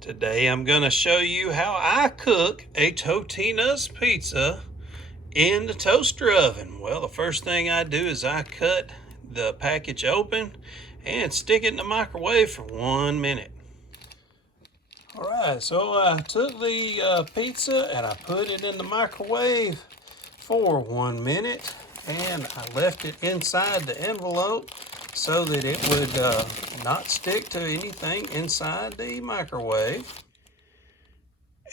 Today I'm going to show you how I cook a Totino's pizza in the toaster oven. Well, the first thing I do is I cut the package open and stick it in the microwave for 1 minute. Alright, so I took the pizza and I put it in the microwave for 1 minute, and I left it inside the envelope so that it would not stick to anything inside the microwave.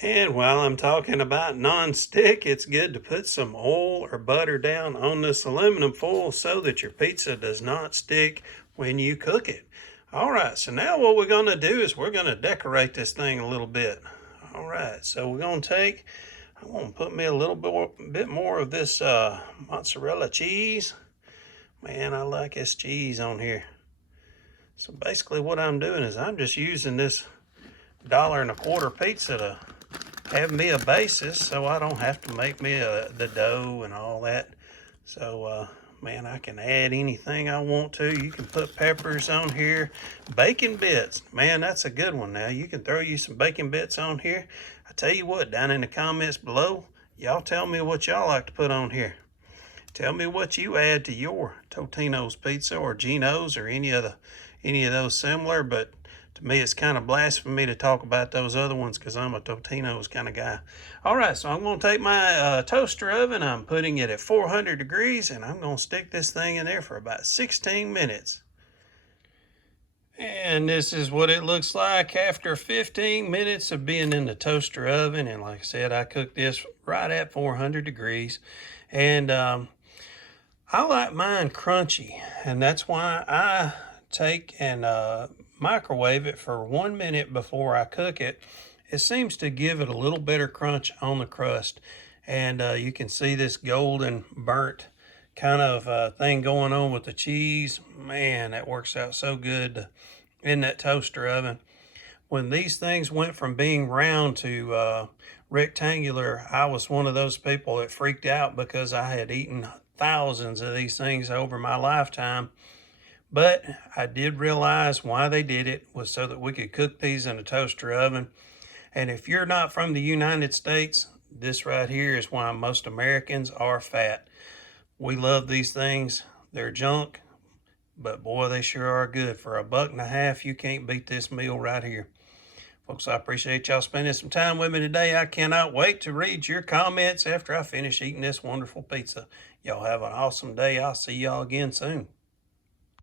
And while I'm talking about non-stick, it's good to put some oil or butter down on this aluminum foil so that your pizza does not stick when you cook it. All right, so now what we're going to do is we're going to decorate this thing a little bit. All right, so we're going to I'm going to put me a little bit more of this mozzarella cheese. Man, I like this cheese on here. So basically what I'm doing is I'm just using this $1.25 pizza to have me a basis so I don't have to make me the dough and all that. So man, I can add anything I want to. You can put peppers on here. Bacon bits, man, that's a good one. Now you can throw you some bacon bits on here. I tell you what, down in the comments below, y'all tell me what y'all like to put on here. Tell me what you add to your Totino's pizza or Gino's or any of those similar. But to me, it's kind of blasphemy to talk about those other ones because I'm a Totino's kind of guy. All right, so I'm going to take my toaster oven. I'm putting it at 400 degrees, and I'm going to stick this thing in there for about 16 minutes. And this is what it looks like after 15 minutes of being in the toaster oven. And like I said, I cooked this right at 400 degrees. And I like mine crunchy, and that's why I take and microwave it for 1 minute before I cook it. It seems to give it a little better crunch on the crust, and you can see this golden burnt kind of thing going on with the cheese. Man, that works out so good in that toaster oven. When these things went from being round to rectangular, I was one of those people that freaked out because I had eaten thousands of these things over my lifetime. But I did realize why they did it was so that we could cook these in a toaster oven. And if you're not from the United States, this right here is why most Americans are fat. We love these things. They're junk, but boy, they sure are good. For $1.50, you can't beat this meal right here. Folks, I appreciate y'all spending some time with me today. I cannot wait to read your comments after I finish eating this wonderful pizza. Y'all have an awesome day. I'll see y'all again soon.